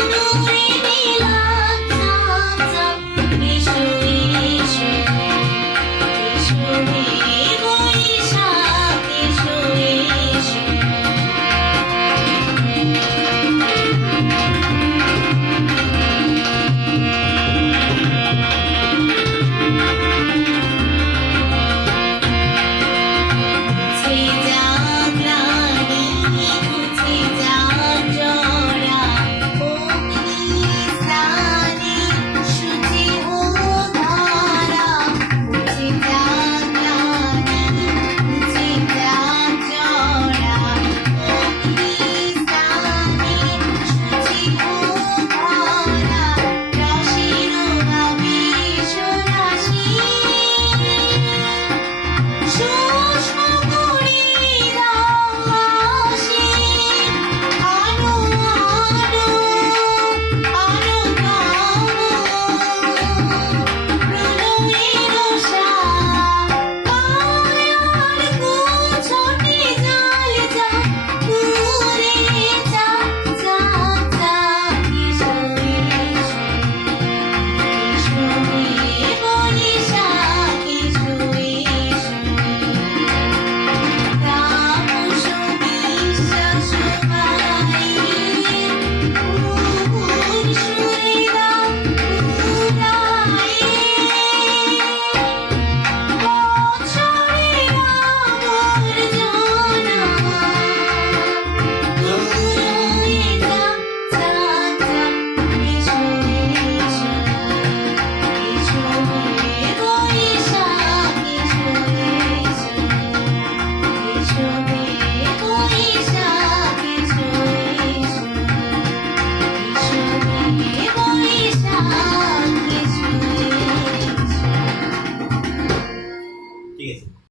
Hallelujah.